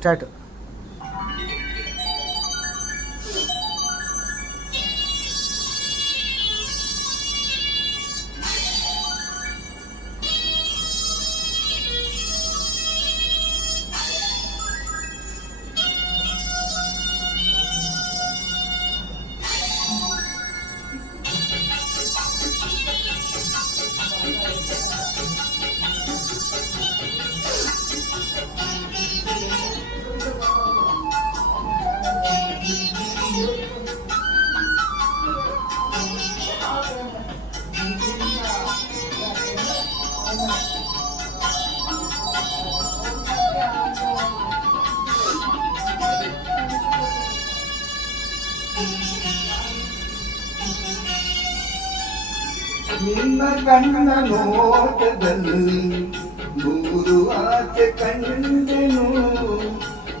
Start. ನಿನ್ನ ಕಣ್ಣ ನೋಟದಲ್ಲಿ ನೂರು ಆಸೆ ಕಂಡೆನು,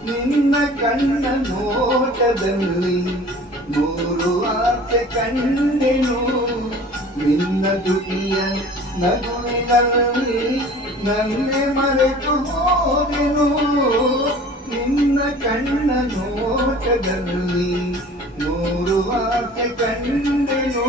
ನಿನ್ನ ಕಣ್ಣ ನೋಟದಲ್ಲಿ ನೂರು ಆಸೆ ಕಂಡೆನು, ನಿನ್ನ ದುಡಿಯ ನಗುವಿನಲ್ಲಿ ನನ್ನೆ ಮರೆತು ಹೋದೆನು, ನಿನ್ನ ಕಣ್ಣ ನೋಟದಲ್ಲಿ ನೂರು ಆಸೆ ಕಂಡೆನು.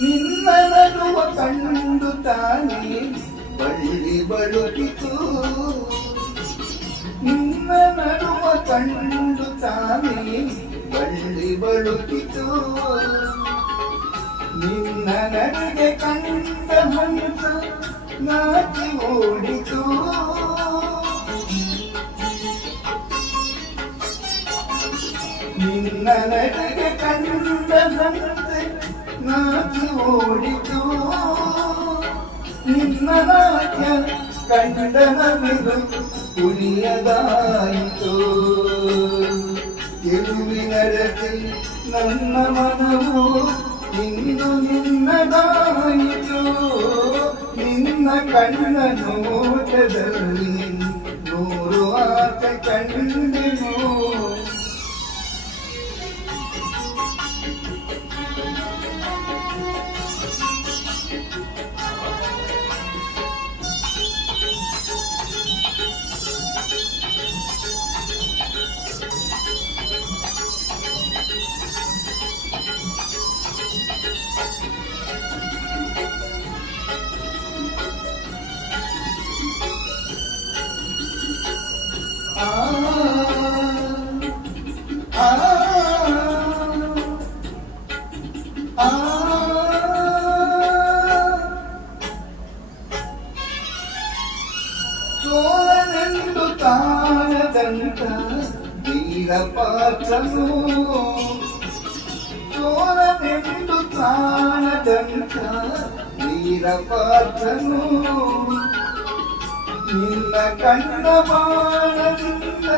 ನಿನ್ನ ನಡುವ ಕಂಡು ತಾನೇ ಬಳ್ಳಿ ಬಳುಕಿತು, ನಿನ್ನ ನಡುವ ಕಂಡು ತಾನೇ ಬಳ್ಳಿ ಬಳುಕಿತು, ನಿನ್ನ ನಡುವೆ ಕಂಡ ಹಂಸ ನಾಚಿ ಓಡಿತು, ನಿನ್ನ ನಡುವೆ ಕಂಡ ಹಂಸ ನಾಚಿ ಓಡಿತು, ನಿನ್ನ ನಾಟ್ಯ ಕಂಡ ನವಿಲು ಕುಣಿಯದಾಯಿತು, ಗೆಲುವಿನರಸಿ ನನ್ನ ಮನವು ಇಂದು ನಿನ್ನದಾಯಿತು, ನಿನ್ನ ಕಣ್ಣ ನೋಟದಲ್ಲಿ ನೂರು ಆಸೆ ಕಂಡೆನು. ಸೋಲನೆಂದು ತಾಳದಂತ ವೀರಪಾತ್ರನು, ಸೋಲನೆಂದು ತಾಳದಂತ ವೀರಪಾತ್ರನು, ನಿನ್ನ ಕಣ್ಣ ಬಾಣದಿಂದ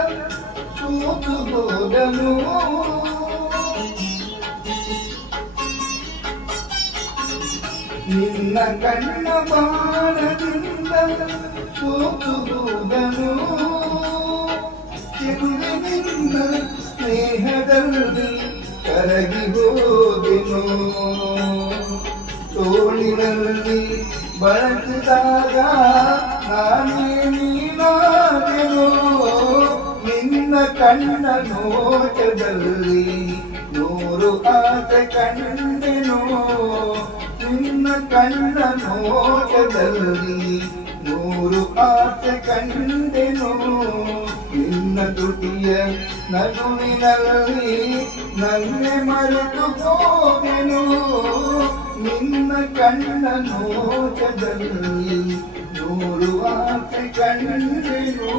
ಸೋತು ಹೋದನು, ನಿನ್ನ ಕಣ್ಣ ಬಾಣದಿಂದ ಸೋತು ಹೋದನು, ನಿನ್ನ ಸ್ನೇಹದಲ್ಲಿ ಕರಗಿ ಹೋದೆನು, ತೋಳಿನಲ್ಲಿ ಬಳಸಿದಾಗ ನಾನೇ ನೀನಾದೆನು, ನಿನ್ನ ಕಣ್ಣ ನೋಟದಲ್ಲಿ ನೂರು ಆಸೆ ಕಂಡೆನು, ನಿನ್ನ ಕಣ್ಣ ನೋಟದಲ್ಲಿ ನೂರು ಆಸೆ ಕಂಡೆನು, ನಿನ್ನ ತುಟಿಯ ನಗುವಿನಲ್ಲಿ ನನ್ನೆ ಮರೆತು ಹೋದೆನು, ನಿನ್ನ ಕಣ್ಣ ನೋಟದಲ್ಲಿ ನೂರು ಆಸೆ ಕಂಡೆನು.